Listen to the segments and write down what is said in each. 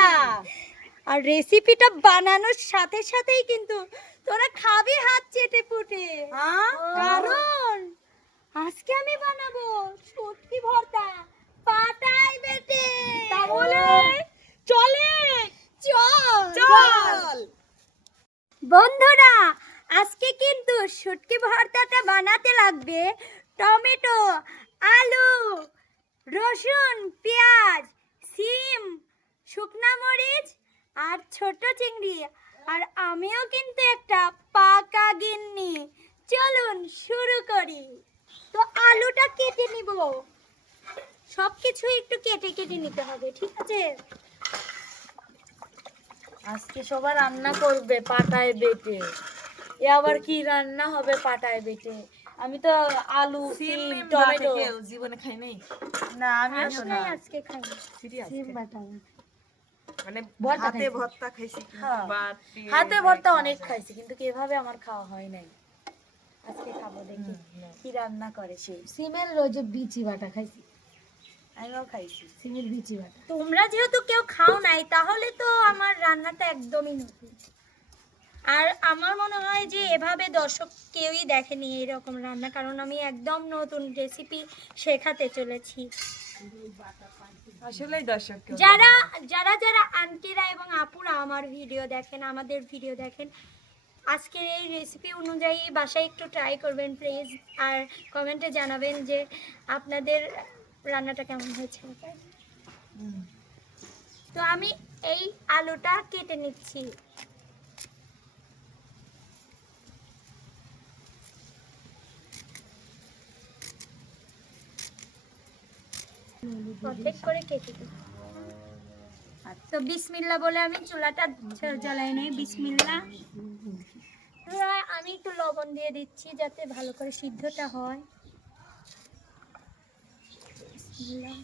মজা। আর রেসিপিটা বানানোর সাথে সাথেই কিন্তু তোরা খাবি হাত চেটে পুটে, কারণ আজকে আমি বানাবো শুটকি ভর্তা পাটাই বেটে। তাহলে চলে চল বন্ধুরা, আজকে কিন্তু শুটকি ভর্তাটা বানাতে লাগবে টমেটো, আলু, রসুন, পেঁয়াজ, সিম, শুকনা মরিচ আর ছোট চিংড়ি। আর আমিও কিন্তু একটা পাকা গিন্নি। চলুন শুরু করি। তো আলুটা কেটে নিব, সবকিছু একটু কেটে কেটে নিতে হবে, ঠিক আছে? আজকে সবাই রান্না করবে পাটায় বেটে। এ আবার কি রান্না হবে পাটায় বেটে? আমি তো আলু, সিম, টমেটো জীবনে খাই নাই। না আমি আসলে আজকে খাই সিম বাটা। মানে ভর্তা হাতে খাইছি। ভর্তা খাইছি হ্যাঁ, বাটি হাতে ভর্তা অনেক খাইছি, কিন্তু এভাবে আমার খাওয়া হয় নাই। আজকে খাবো, দেখি কি রান্না করে সে। সিমের রোজ বিচি বাটা খাইছি, আমিও খাইছি। সিমের বিচি বাটা। তোমরা যেহেতু কেউ খাও নাই, তাহলে তো আমার রান্নাটা একদমই নতুন। আর আমার মনে হয় যে এভাবে দর্শক কেউই দেখেনি এরকম রান্না, কারণ আমি একদম নতুন রেসিপি শেখাতে চলেছি। আসলেই দর্শক যারা যারা যারা আন্টিরা এবং আপুরা আমার ভিডিও দেখেন, আমাদের ভিডিও দেখেন, আজকের এই রেসিপি অনুযায়ী বাসায় একটু ট্রাই করবেন প্লিজ। আর কমেন্টে জানাবেন যে আপনাদের রান্নাটা কেমন হয়েছে। তো আমি এই আলুটা কেটে নিচ্ছি। অর্ধেক করে কেটে দিই। তো বিসমিল্লাহ বলে আমি চুলাটা জ্বালাই নেই। বিসমিল্লাহ। আমি একটু লবণ দিয়ে দিচ্ছি যাতে ভালো করে সিদ্ধটা হয়। বিসমিল্লাহ।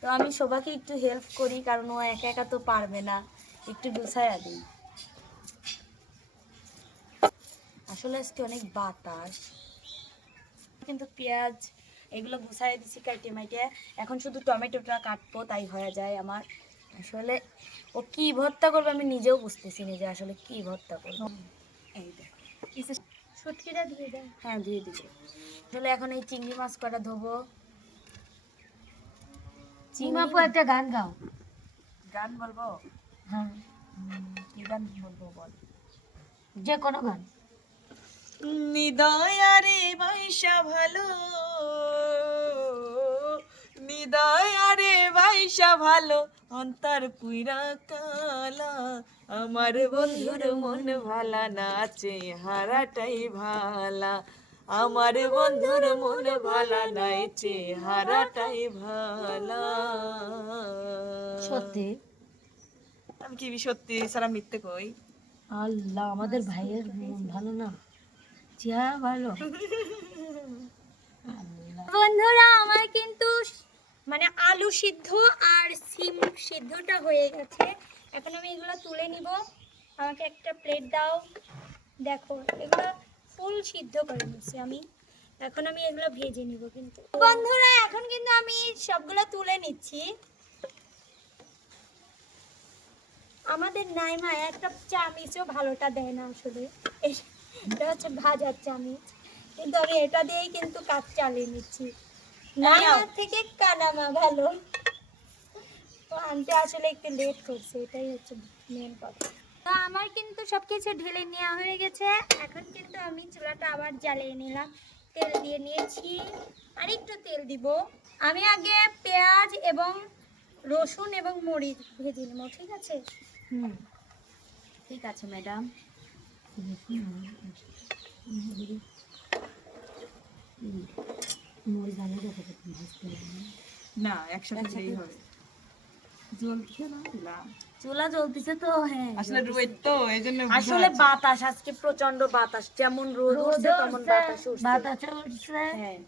তো আমি সবাইকে একটু হেল্প করি, কারণ ও একা একা তো পারবে না, একটু গুছাইয়া দিই। আসলে আজকে অনেক বাতাস, কিন্তু পেঁয়াজ এগুলো গুছাই দিছি কাটে মাইটে। এখন শুধু টমেটোটা কাটবো, তাই হয়ে যায় আমার। আসলে ও কি ভর্তা করবে আমি নিজেও বুঝতেছি না যে আসলে কি ভর্তা করবো। এই দেখ, শুটকিটা দিয়ে দাও। হ্যাঁ দিয়ে দিব। আসলে এখন এই চিংড়ি মাছ কটা ধোবো। সিমাপু একটা গান গাও। গান বলবো? হ্যাঁ, কি গান বলবো বল? যে কোনো গান। নিদয়ারে বাইশা ভালো, নিদয়ারে বাইশা ভালো, অন্তর পুইরা কালা, আমার বন্ধুর মন ভালা নাচে হারাটাই ভালা, আমার বন্ধুর মন ভালা নাচে হারাটাই ভালা। সত্যি? আমি কি সত্যি সারা মিথ্যে কই? আল্লাহ, আমাদের ভাইয়ের মন ভালো না, চেহারা ভালো। বন্ধুরা, আমার কিন্তু মানে আলু সিদ্ধ আর সিম সিদ্ধটা হয়ে গেছে। এখন আমি এগুলো তুলে নিব। আমাকে একটা প্লেট দাও। দেখো, এগুলো ফুল সিদ্ধ করে নিচ্ছি আমি। এখন আমি এগুলো ভেজে নিব। কিন্তু বন্ধুরা, এখন কিন্তু আমি সবগুলো তুলে নিচ্ছি। আমাদের নাইমা একটা চামিচও ভালোটা দেয় না আসলে, এটা হচ্ছে ভাজার চামিচ, কিন্তু আমি এটা দিয়েই কিন্তু কাজ চালিয়ে নিচ্ছি। নাইমার থেকে কানামা ভালো। তো আনতে আসলে একটু লেট করছে, এটাই হচ্ছে মেন কথা। তো আমার কিন্তু সবকিছু ঢেলে নেওয়া হয়ে গেছে। এখন কিন্তু আমি চুলাটা আবার জ্বালিয়ে নিলাম। তেল দিয়ে নিয়েছি, আর একটু তেল দিব। আমি আগে পেঁয়াজ এবং রসুন এবং মরিচ ভেজে নেবো, ঠিক আছে? ঠিক আছে ম্যাডাম। না, একসাথে দিলেই হবে। জ্বলছে না চুলা? চুলা জ্বলতেছে তো। হ্যাঁ, আসলে রোদ তো, এইজন্য আসলে বাতাস, আজকে প্রচন্ড বাতাস, যেমন রোদ উঠছে তেমন বাতাস উঠছে। বাতাস উঠছে। হ্যাঁ,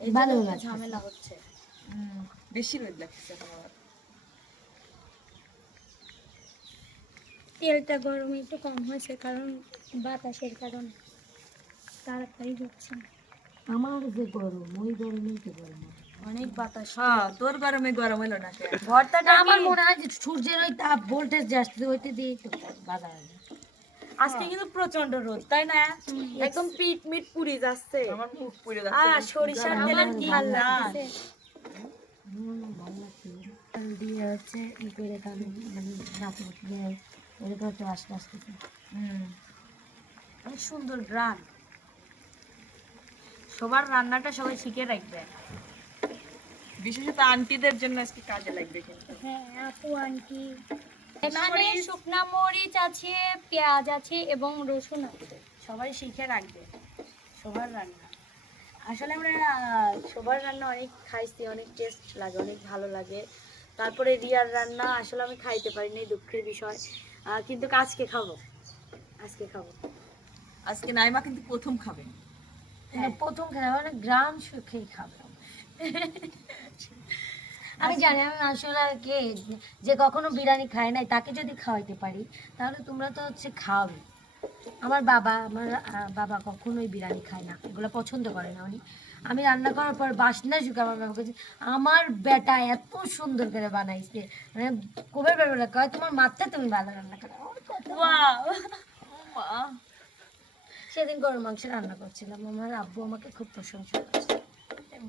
ভালো ভালো লাগছে। ঝামেলা হচ্ছে। বেশি রোদ লাগছে আমার। তেলটা গরম একটু কম হয়েছে, কারণ বাতাসের কারণে তাড়াতাড়ি হচ্ছে না। আমার যে গরম ওই গরমেই তো গরম হয়। অনেক বাতাস। হ্যাঁ তোর গরমে গরম হলো না কে? ভর্তাটা আমার কি- মনে হয় যে সূর্যের ওই তাপ ভোল্টেজ যাচ্ছে ওইতে দিয়েই তো বাধা হয় না। আজকে কিন্তু প্রচন্ড রোদ, তাই না? একদম পিট মিট পুড়ে যাচ্ছে। আমার মুখ পুড়ে আর যাচ্ছে। সরিষার তেলের কি ভালো ঘ্রাণ। ভালো লাগছে তেল দিয়ে হচ্ছে ই করে তাহলে মানে নাচে দিয়ে এরকম একটু আস্তে আস্তে অনেক সুন্দর ঘ্রাণ। সবার রান্নাটা সবাই শিখে রাখবে। বিশেষত আন্টিদের জন্য আজকে কাজে লাগবে কিন্তু। হ্যাঁ আপু আন্টি এখানে শুকনা মরিচ আছে, পেঁয়াজ আছে এবং রসুন আছে। সবাই শিখে রাখবে সবার রান্না। আসলে আমরা সবার রান্না অনেক খাইছি, অনেক টেস্ট লাগে, অনেক ভালো লাগে। তারপরে রিয়ার রান্না আসলে আমি খাইতে পারিনি, দুঃখের বিষয়। কিন্তু আজকে খাবো, আজকে খাবো। আজকে নাইমা কিন্তু প্রথম খাবে। প্রথম খেলা মানে গ্রাম সুখেই খাবে। আমি জানি আমি আসলে আর কি যে কখনো বিরিয়ানি খায় নাই তাকে যদি খাওয়াইতে পারি তাহলে তোমরা তো হচ্ছে খাওয়াবে। আমার বাবা কখনোই বিরিয়ানি খায় না, এগুলো পছন্দ করে না উনি। আমি রান্না করার পর বাসনা শুকে আমার বাবা কাছে আমার বেটা এত সুন্দর করে বানাইছে, মানে কবের বেলা কয় তোমার মাত্রা তুমি ভালো রান্না করো। ওয়াও, সেদিন গরুর মাংস রান্না করছিলাম, আমার আব্বু আমাকে খুব প্রশংসা করছে।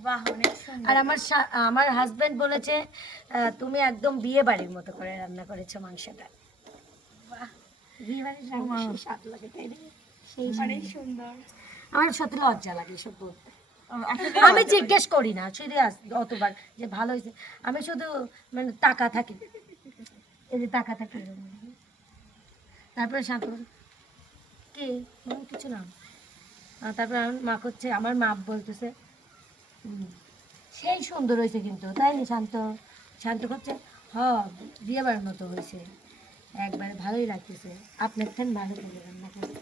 বাহ, অনেক সুন্দর। আর আমার হাজবেন্ড বলেছে তুমি একদম বিয়ে বাড়ির মতো করে রান্না করেছো মাংসটা। বাহ, বিয়ে বাড়ির রান্না সেই স্বাদ লাগে তাই না? সেই অনেক সুন্দর। আমার সত্যি লজ্জা লাগে সব বলতে। আসলে আমি জিজ্ঞেস করি না সিরিয়াস অতবার যে ভালো হয়েছে, আমি শুধু মানে টাকা থাকি, এই যে টাকা থাকি এরকম। তারপরে শান্ত কি কিছু না। তারপরে আমার মা করছে, আমার মা বলতেছে সেই সুন্দর হয়েছে কিন্তু তাই না শান্ত। শান্ত করছে হ বিয়েবার মতো হয়েছে, একবারে ভালোই লাগতেছে, আপনার থেন ভালো করে রান্না করে।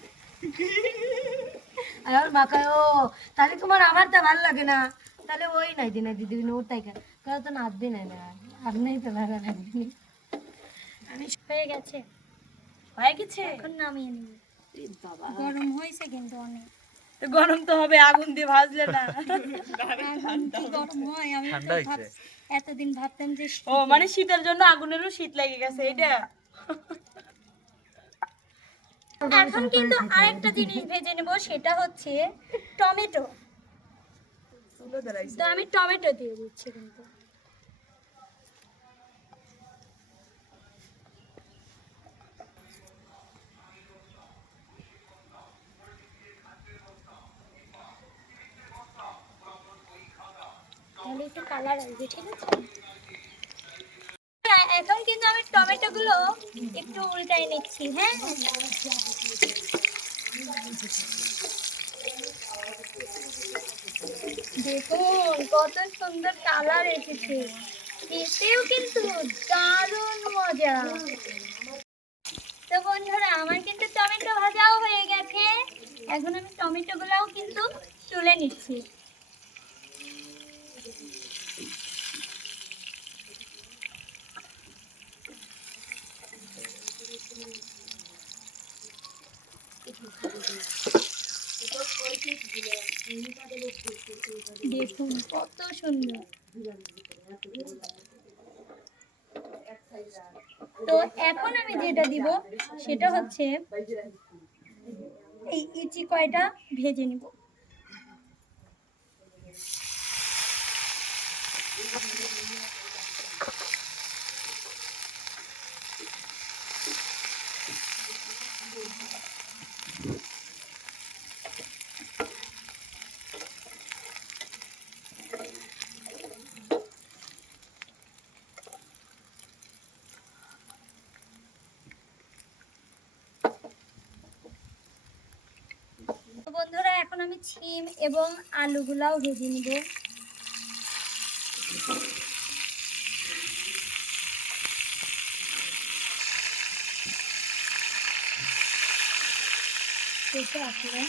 আর আমার মা কয় ও তাহলে তোমার আমারটা ভালো লাগে না, তাহলে ওই নাই দিনা দিদি ওর তাই কেন তো নাচবে না না আপনিই তো ভালো লাগবে। হয়ে গেছে, হয়ে গেছে। এখন নামিয়ে নিই। বাবা গরম হয়েছে কিন্তু অনেক। তো গরম তো হবে, আগুন দিয়ে ভাজলে না। এখন কি গরম হয়, আমি তো এতদিন ভাবতাম যে ও মানে শীতের জন্য আগুনেরও শীত লেগে গেছে এটা। এখন কিন্তু আরেকটা জিনিস ভেজে নেব, সেটা হচ্ছে টমেটো। তুলে দাঁড়াইছে। তো আমি টমেটো দিয়ে দিচ্ছি কিন্তু। তাহলে একটু কালার আসবে, ঠিক আছে? এখন কিন্তু আমি টমেটো গুলো একটু উল্টাই নিচ্ছি। হ্যাঁ, দেখুন কত সুন্দর কালার এসেছে, খেতেও কিন্তু দারুণ মজা। তো বন্ধুরা আমার কিন্তু টমেটো ভাজাও হয়ে গেছে, এখন আমি টমেটো গুলাও কিন্তু তুলে নিচ্ছি। দেখুন কত সুন্দর। তো এখন আমি যেটা দিব সেটা হচ্ছে এই ইচি কয়টা ভেজে নিব। তো বন্ধুরা এখন আমি শিম এবং আলুগুলাও ভেজে নিব। দেখে আসলে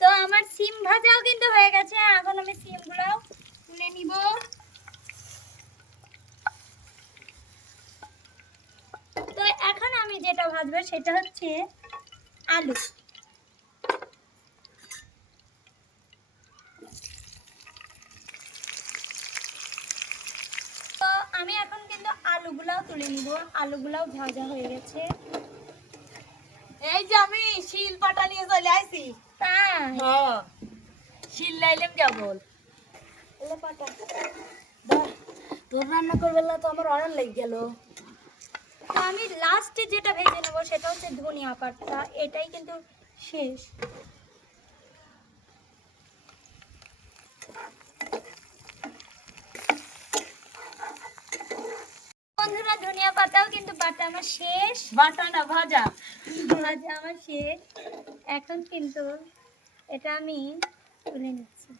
তো আমার সিম ভাজাও কিন্তু হয়ে গেছে, এখন আমি সিমগুলাও তুলে নিব। তো এখন আমি যেটা ভাজবো সেটা হচ্ছে আলু। তো আমি এখন কিন্তু আলুগুলাও তুলে নিব, আলুগুলাও ভাজা হয়ে গেছে। এই যে আমি শিল পাটা নিয়ে চলে আইছি। তাই হ্যাঁ, শিল লাইলাম কেবল। এলো পাটা। তোর রান্না করবে না তো আমার অনেক লেগে গেল। তো আমি লাস্টে যেটা ভেজে নেব সেটা হচ্ছে ধনিয়া পাতা, এটাই কিন্তু শেষ। বন্ধুরা ধনিয়া পাতাও কিন্তু বাটা আমার শেষ, বাটা না ভাজা। ভাজা আমার শেষ। এখন কিন্তু এটা আমি তুলে নিচ্ছি।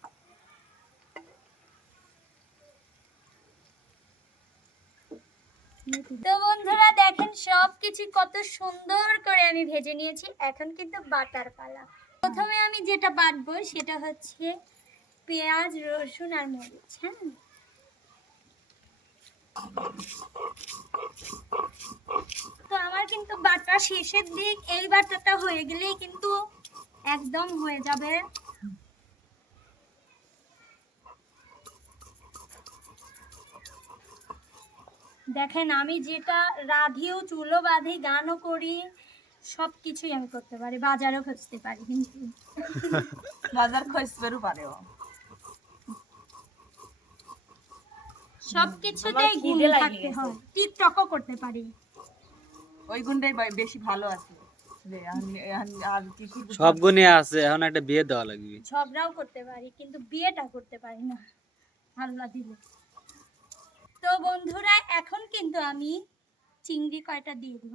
তো বন্ধুরা দেখেন সবকিছু কত সুন্দর করে আমি ভেজে নিয়েছি। এখন কিন্তু বাটার পালা। প্রথমে আমি যেটা বাটবো সেটা হচ্ছে পেঁয়াজ, রসুন আর মরিচ। হ্যাঁ, তো আমার কিন্তু বাটা শেষের দিক, এই বাটাটা হয়ে গেলেই কিন্তু একদম হয়ে যাবে। দেখেন আমি যেটা রাধিও, চুলো বাঁধি, গানও করি, সব কিছুই আমি করতে পারি, বাজারও খুঁজতে পারি, কিন্তু বাজার খসবেরও পারেও। সবকিছুতেই গুণ খিদে লাগে থাকতে গেছে। হয়। টিকটকও করতে পারি। ওই গুণটাই বেশি ভালো আছে। যে আর কি কি সব গুণে আছে, এখন একটা বিয়ে দেওয়া লাগবে। ঝগড়াও করতে পারি, কিন্তু বিয়েটা করতে পারি না আল্লাহ দিলে। তো বন্ধুরা এখন কিন্তু আমি চিংড়ি কয়টা দিয়ে দিব।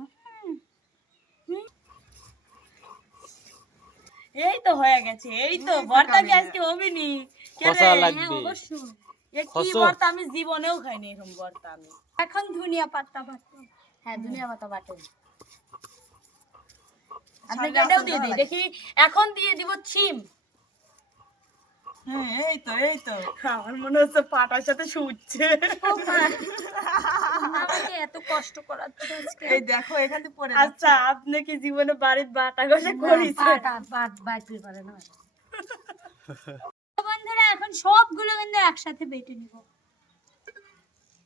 এই তো হয়ে গেছে, এই তো ভর্তা কি আজকে হবে নি? কে রে? কষা হ্যাঁ লাগবে। অবশ্যই। এ কি কষো। ভর্তা, আমি জীবনেও খাইনি এরকম ভর্তা আমি। এখন ধনিয়া পাতা বাটো। হ্যাঁ, দুনিয়া পাতা বাটেন। আপনি সামনে এটাও আসতে দিয়ে ভালো দিই, লাগে। দেখি। এখন দিয়ে দিব ছিম। হ্যাঁ, এই তো আমার মনে হচ্ছে পাটার সাথে শুচ্ছে। ও মা, আমাকে এত কষ্ট করাচ্ছে আজকে। এই দেখো এখান থেকে পড়ে আচ্ছা, আপনি কি জীবনে বাড়ির বাটা ঘষা না, করেছেন? পাট বাইতে পারে না। তো বন্ধুরা এখন সবগুলো কিন্তু একসাথে বেটে নিব।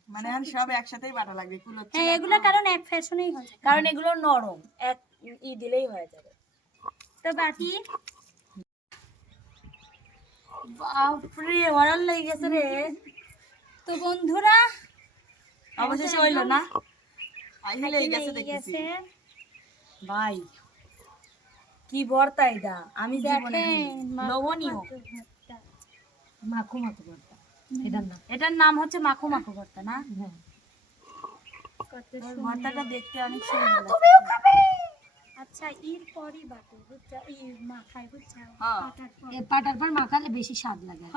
মানে এখন সব একসাথেই বাটা লাগবে, কুলোচ্ছে হ্যাঁ, না। এগুলো কারণ এক ফ্যাশনেই হয়। কারণ এগুলো নরম, এক দিলেই হয়ে যাবে। তো বাকি বাপরে, ওরাল লেগে গেছে রে। তো বন্ধুরা অবশেষে হইলো না? আহিলে এই গেছে লেগে দেখতেছি। গেছে। ভাই, কি ভর্তা এটা, আমি জীবনে খাইনি। দেখেন লবণীয়। মাখো মাখো ভর্তা এটার নাম। এটার নাম হচ্ছে মাখো মাখো ভর্তা না? হ্যাঁ, কত ওই সুন্দর। ভর্তাটা দেখতে অনেক সুন্দর লাগছে। আচ্ছা এর পরই বাটো, বুঝছো? এই মাখায়, বুঝছো? হ্যাঁ। পাটার পর এই পাটার পর মাখালে বেশি স্বাদ লাগে।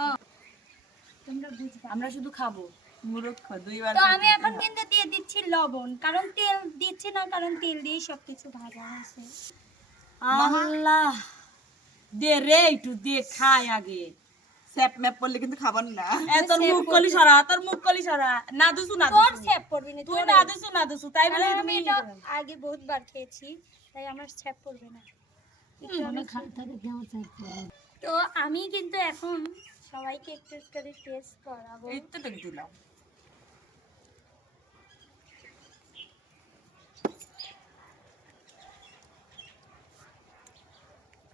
তোমরা বুঝবা। আমরা শুধু খাবো। মূর্খ দুইবার। তো আমি এখন কিন্তু দিয়ে দিচ্ছি লবণ, কারণ তেল দিচ্ছি না, কারণ তেল দিয়ে সবকিছু ভাজা হয়েছে। আল্লাহ, দে রে একটু দে, খাই আগে। স্যাপ ম্যাপ করলে কিন্তু খাবার না। এ তোর মুখ কলি সরা, তোর মুখ কলি সরা। না দুসু না তোর দুসু। স্যাপ পড়বে না, তুই তোর না দুসু না দুসু, তাই বলে কারণ তুমি আমি এটা আগে বহুতবার খেয়েছি, তাই আমার স্যাপ পড়বে না। অনেক খাটটা দেখে আমার চাই করে। তো আমি কিন্তু এখন সবাইকে একটু একটু করে টেস্ট করাবো। এই তো দেখ দিলাম।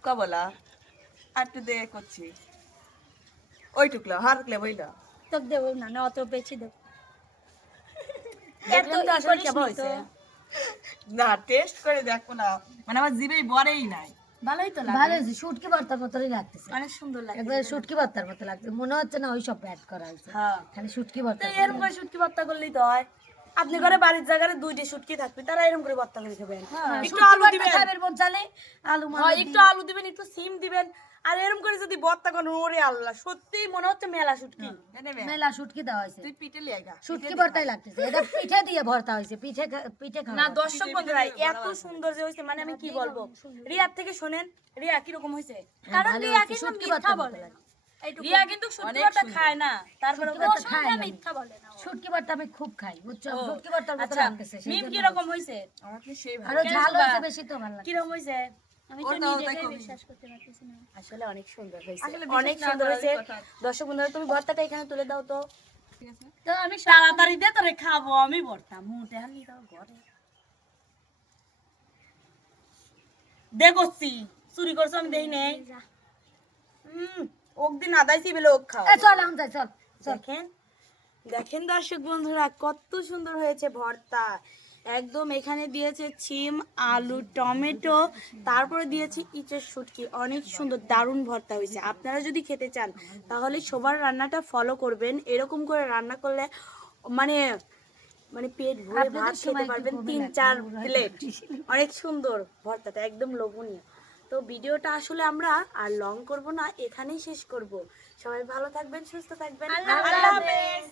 কবলা আর একটু দে করছি। ওই টুকলা হারকলে বইলা। তো দেবো না, না অত বেশি দেবো। দেখলাম তো আসলে করিস কেমন নি তো। হয়েছে। না টেস্ট করে দেখো না, মানে আমার জিভেই বরেই নাই। ভালোই তো ভালো লাগে, হয়েছে, শুটকি ভর্তার মতনই লাগতেছে। অনেক সুন্দর লাগে। একবার শুটকি ভর্তার মতো লাগছে, মনে হচ্ছে না ওই সব অ্যাড করা হয়েছে, হ্যাঁ, খালি শুটকি তো ভর্তা। এরকম করে শুটকি ভর্তা করলেই তো হয়। আপনি ঘরে বাড়ির জায়গায় দুইটা শুটকি থাকবে, তারা এরকম করে ভর্তা করে খাবেন। একটু আলু দিবেন, আলু হ্যাঁ, একটু আলু দিবেন, একটু সিম দিবেন, আর এরকম করে যদি ভর্তা করেন, ওরে আল্লাহ, সত্যি মনে হচ্ছে মেলা শুটকি। এনে বে, মেলা শুটকি দেওয়া হয়েছে, তুই পিটে লিয়ে গা। শুটকি ভর্তাই লাগতেছে। এটা পিঠে দিয়ে ভর্তা হয়েছে, পিঠে খাওয়া না হয়। দর্শক বন্ধুরা, এত সুন্দর যে হয়েছে, মানে আমি কি বলবো। রিয়ার থেকে শোনেন, রিয়া কিরকম হয়েছে? কারণ ভালো রিয়া হয়েছে, কিন্তু শুটকি মিথ্যা ভর্তার মতো বলে না। লাগে। রিয়া কিন্তু শুটকি ভর্তা খায় না, তারপরে শুটকি ভর্তা খায় না। মিথ্যা বলে না ও। শুটকি ভর্তা আমি খুব খাই বুঝছো, শুটকি ভর্তার মতো আচ্ছা লাগতেছে সেই মিম জন্য কি রকম হইছে? আমার কি সেই আরো ভালো ঝাল সুগা? হয়েছে বেশি তো ভালো লাগে। কি রকম হইছে? আমি তো ওটাও তাই নিজেকেই কবি। বিশ্বাস করতে পারতেছি না। আসলে অনেক সুন্দর হয়েছে, আসলে অনেক বিশ্বাস না সুন্দর করারই হয়েছে। কথা। দর্শক বন্ধুরা তুমি ভর্তাটা এখানে তুলে দাও তো। ঠিক আছে তো আমি তাড়াতাড়ি দে তোরে খাবো আমি ভর্তা, মুটে হালি দাও ঘরে। দেখছি চুরি করছো আমি দেই নাই। ওক দিন আদাইছি বলে ওক খাও। এ চল এখন যাই, চল চল। দেখেন দেখেন দর্শক বন্ধুরা কত সুন্দর হয়েছে ভর্তা। একদম এখানে দিয়েছে সিম, আলু, টমেটো, তারপরে দিয়েছে ইঁচের শুটকি। অনেক সুন্দর দারুণ ভর্তা হয়েছে। আপনারা যদি খেতে চান তাহলে সবার রান্নাটা ফলো করবেন। এরকম করে রান্না করলে মানে মানে পেট ভরে আপনাদের ভাত সময় খেতে একটু পারবেন, কমে 3-4 লাগবে। প্লেট। অনেক সুন্দর ভর্তাটা, একদম লোভনীয়। তো ভিডিওটা আসলে আমরা আর লং করব না, এখানেই শেষ করব। সবাই ভালো থাকবেন, সুস্থ থাকবেন। আল্লাহ আল্লাহ হাফেজ। হাফেজ।